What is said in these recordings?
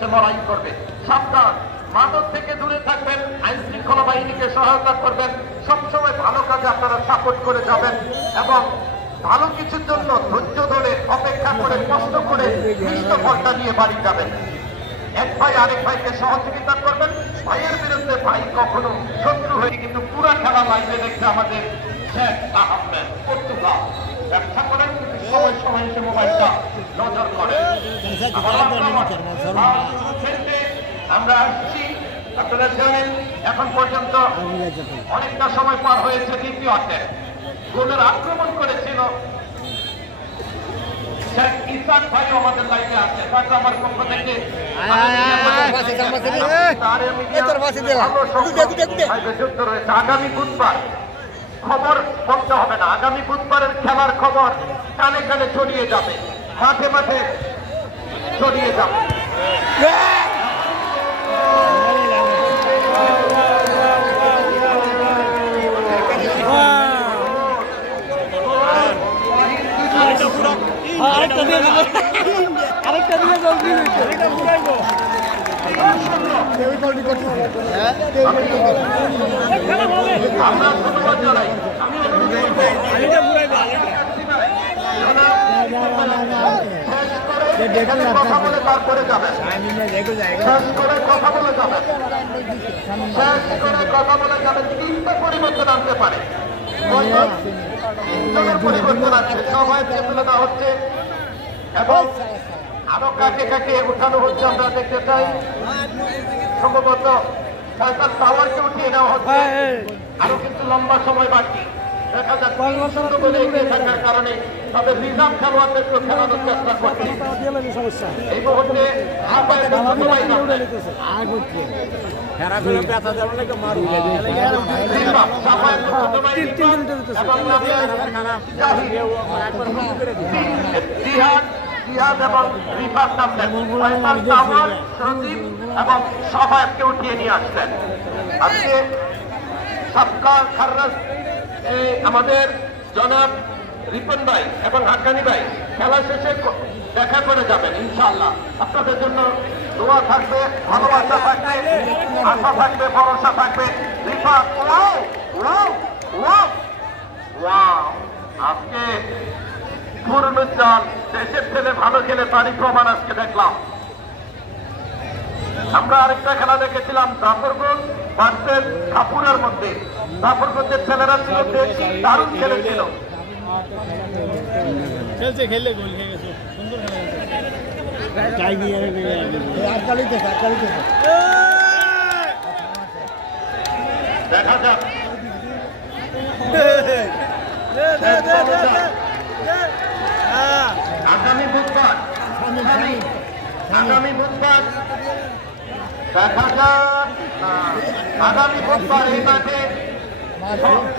সে লড়াই করবে। সাবধান, মাদক থেকে দূরে থাকবেন, আইন শৃঙ্খলা বাহিনীকে সহায়তা করবেন, সবসময় ভালো কাজে আপনারা সাপোর্ট করে যাবেন এবং ভালো কিছুর জন্য ধৈর্য ধরে অপেক্ষা করে কষ্ট করে মিষ্ট ফলটা নিয়ে বাড়ি যাবেন। এক ভাই আরেক ভাইকে সহযোগিতা করবেন, ভাইয়ের বিরুদ্ধে ভাই কখনো শত্রু হয়ে। কিন্তু পুরা খেলা লাইভে দেখতে আমাদের শেখ আহমেদ পর্তুগাল ব্যবসা করেন, কিন্তু সময় সময় এসে মোবাইলটা নজর করে। আমরা আসছি, আপনারা জানেন এখন পর্যন্ত অনেকটা সময় পার হয়েছে। দ্বিতীয় অর্ধে গোলের আক্রমণ করেছিল শেখ ইসাক ভাই আমাদের লাইভে আছে। তাকে আমার পক্ষ থেকে যুক্ত রয়েছে। আগামী বুধবার খবর বলতে হবে না, আগামী বুধবারের খেলার খবর কানে কানে ছড়িয়ে যাবে, মাঠে মাঠে ছড়িয়ে যাবে। আরেকটা দিয়ে আমরা ধন্যবাদ জানাই। কথা বলে তারপরে যাবেন, শেষ করে কথা বলে যাবেন, কথা বলে যাবেন। তিনটা পরিবর্তন আনতে পারে, পরিবর্তন আছে, সবাই তুলে দেওয়া হচ্ছে এবং আরো কাকে কাকে উঠানো হচ্ছে আমরা দেখতে চাই। সম্ভবত সরকার টাওয়ারকে উঠিয়ে নেওয়া হচ্ছে, আরো কিন্তু লম্বা সময় বাকি। দেখা যাক বলে এগিয়ে থাকার কারণে তাদের রিজার্ভ খেলোয়াড়দেরকে খেলানোর চেষ্টা করছে। এই মুহূর্তে এবং সবাইকে উঠিয়ে নিয়ে আসলেন। আজকে সবকার খাররাস আমাদের জনাব রিপন ভাই এবং হাক্কানি ভাই খেলা শেষে দেখা করে যাবেন ইনশাআল্লাহ। আপনাদের জন্য দোয়া থাকবে, ভালোবাসা থাকবে, আশা থাকবে, ভরসা থাকবে। রিফাত আজকে পুরনুজ্জান দেশের ছেলে ভালো খেলে তারই প্রমাণ আজকে দেখলাম। আমরা আরেকটা খেলা দেখেছিলাম জাফরগঞ্জ ভার্সেস কাপুরের মধ্যে। জাফরগঞ্জের ছেলেরা ছিল বেশি দারুণ খেলেছিল। খেলে গোল খেয়ে গেছে, সুন্দর দেখা যাক আগামী বুধবার দেখা যাক। আগামী বুধবার এই মাঠে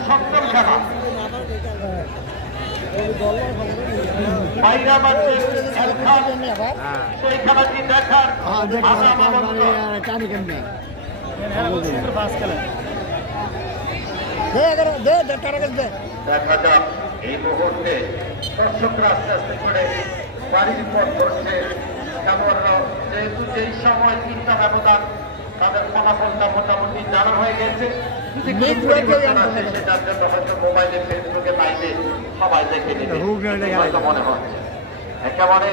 সপ্তম খেলা বাইরা মাঠে সেই খেলাটি দেখার দেখা যাক। এই মুহূর্তে দর্শকরা আস্তে আস্তে করে বাড়ির পথ ধরছে। খেলোয়াড়রাও যেহেতু যেই সময় তিনটা ব্যবধান, তাদের ফলাফলটা মোটামুটি জানা হয়ে গেছে। সেটার জন্য হয়তো মোবাইলে, ফেসবুকে, লাইভে সবাই দেখে নিবে হয়তো মনে হচ্ছে। একেবারে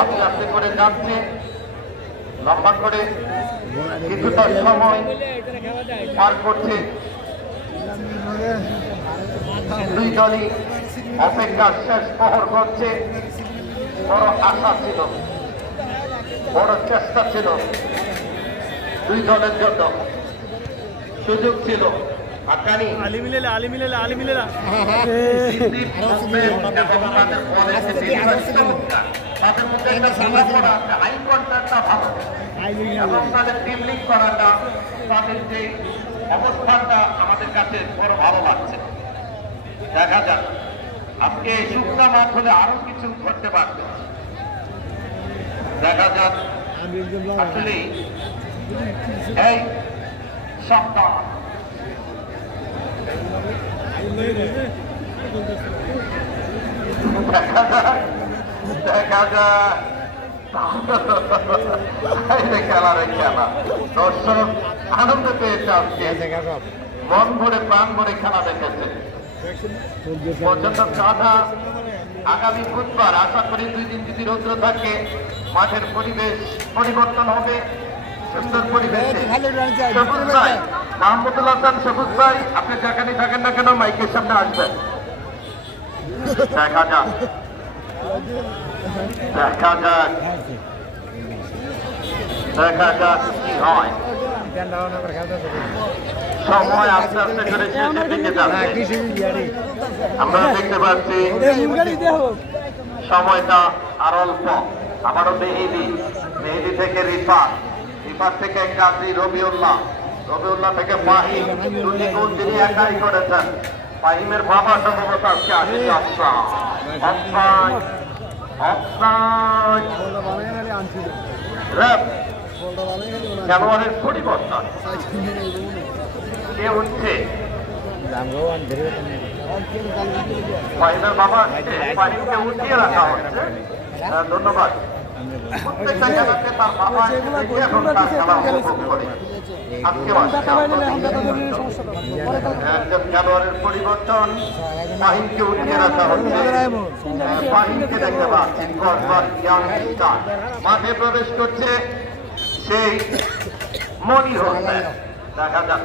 আস্তে আস্তে করে যাচ্ছে, লম্বা করে কিছুটা সময় পার করছে। দুই দলই অপেক্ষার শেষ প্রহর করছে। বড় আশা ছিল, বড় চেষ্টা ছিল, দুই দলের জন্য সুযোগ ছিল। তাদের মধ্যে একটা বোঝাপড়া আছে, আই কন্ট্যাক্টটা ভালো এবং তাদের টিমলিং করাটা, তাদের যে অবস্থানটা আমাদের কাছে বড় ভালো লাগছে। দেখা যাক, আজকে শুকনা মাঠ হলে আরো কিছু ঘটতে পারত। দেখা যাক আসলে এই সপ্তাহ দেখা যাক দেখা যাক খেলার খেলা দর্শক আনন্দ পেয়েছে আজকে মন ভরে প্রাণ ভরে খেলা দেখেছে পর্যন্ত কাঁধা আগামী বুধবার আশা করি 2 দিন যদি রৌদ্র থাকে মাঠের পরিবেশ পরিবর্তন হবে সুন্দর পরিবেশে সবুজ ভাই মাহমুদুল হাসান সবুজ ভাই আপনি যেখানে থাকেন না কেন মাইকের সামনে আসবেন দেখা যাক দেখা যাক দেখা যাক কি হয় সময় আস্তে আস্তে করে শেষের দিকে যাচ্ছে আমরা দেখতে পাচ্ছি সময়টা আর অল্প আবারও মেহেদি থেকে রিফাত থেকে কাজী রবিউল্লাহ থেকে ফাহিম 2টি গোল তিনি একাই করেছেন ফাহিমের বাবা সম্ভবত আজকে আসছে খেলোয়াড়ের পরিবর্তন কে উঠছে ফাহিমের বাবা আসছে ফাহিমকে উঠিয়ে রাখা হচ্ছে ধন্যবাদ প্রত্যেকটা খেলাতে তার বাবা এখন তার খেলা উপভোগ করে আজকে একজন খেলোয়াড়ের পরিবর্তন ফাহিমকে উঠিয়ে রাখা হচ্ছে ফাহিমকে দেখতে পাচ্ছি মাঠে প্রবেশ করছে সেই মনির হোসেন দেখা যাক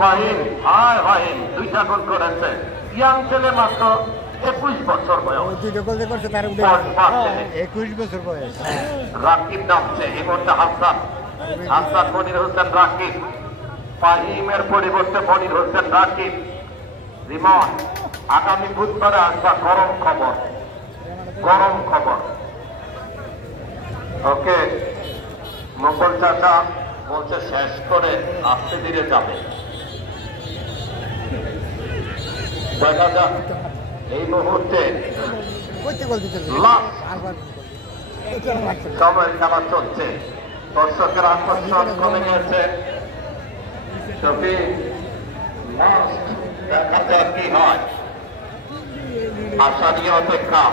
ফাহিম 2টা গোল করেছে ইয়াং ছেলে মাত্র 21 বছর বয়স 21 বছর বয়স রাকিব নামছে এই মুহূর্তে হাসান মনির হোসেন রাকিব ফাহিমের পরিবর্তে মনির হোসেন রাকিব রিমন আগামী বুধবারে আসবা গরম খবর ওকে মঙ্গল চাচা বলছে শেষ করে আস্তে ধীরে যাবে দেখা যাক এই মুহূর্তে সময়ের খেলা চলছে দর্শকের আকর্ষণ কমে গেছে দেখা যাক কি হয় আশা নিয়ে অপেক্ষা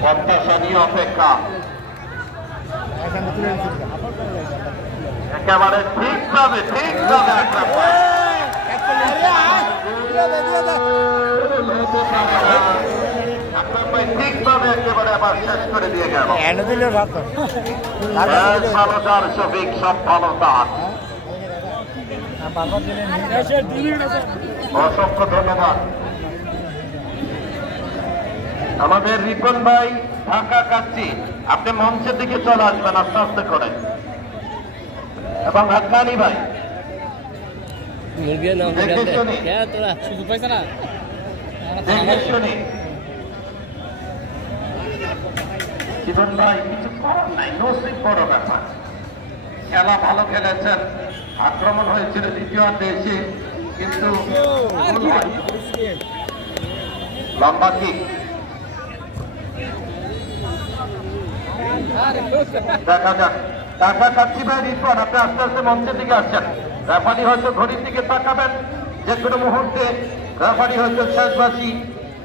প্রত্যাশা নিয়ে অপেক্ষা একেবারে ঠিকভাবে ঠিকভাবে একেবারে আবার শেষ করে দিয়ে গেল ভালো তার শফিক সব ভালো তার অসংখ্য ধন্যবাদ আমাদের রিপন ভাই ঢাকা কাচ্ছি আপনি মঞ্চের দিকে চলে আসবেন আস্তে আস্তে করে এবং হাতমানি ভাই জীবন ভাই কিছু করার নাই নসিব বড় ব্যাপার খেলা ভালো খেলেছেন আক্রমণ হয়েছিল দ্বিতীয়ার্ধে এসে কিন্তু লম্বা কিক দেখা যাক টাকা কাচ্ছি ভাই রিপন আপনি আস্তে আস্তে মঞ্চের দিকে আসছেন রেফারি হয়তো ঘড়ির দিকে তাকাবেন যে কোনো মুহূর্তে রেফারি হয়তো শেষবাসী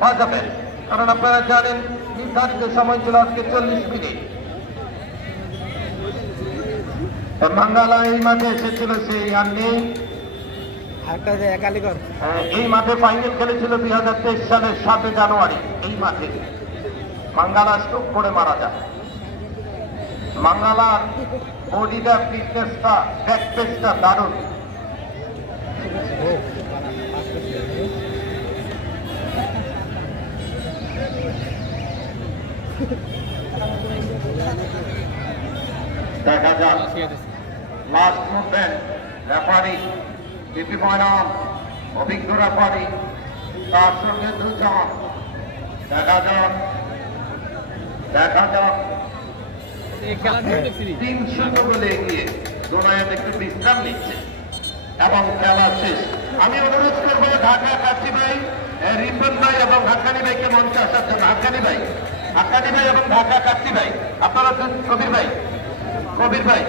বাজাবেন কারণ আপনারা জানেন নির্ধারিত সময় ছিল আজকে 40 মিনিট বাঙ্গালা এই মাঠে এসেছিল সেই আর নেই এই মাঠে ফাইনাল খেলেছিল 2023 সালের 7 জানুয়ারি এই মাঠে বাঙ্গালা স্ট্রোক করে মারা যায় বাঙ্গালার বডিটা ফিটনেসটা ব্যাক পেসটা দারুণ দেখা যাক লাস্ট মুভমেন্ট রেফারি বিপি ময়নাম অভিজ্ঞ রেফারি তার সঙ্গে দুজন দেখা যাক 3-0 বলে এগিয়ে দোনায়াত একটু বিশ্রাম নিচ্ছে এবং খেলা শেষ আমি অনুরোধ করবো ঢাকা কাচ্ছি ভাই রিপন ভাই এবং হাক্কানি ভাইকে মঞ্চে আসার জন্য হাক্কানি ভাই এবং ঢাকা কাচ্ছি ভাই আপনারা কবির ভাই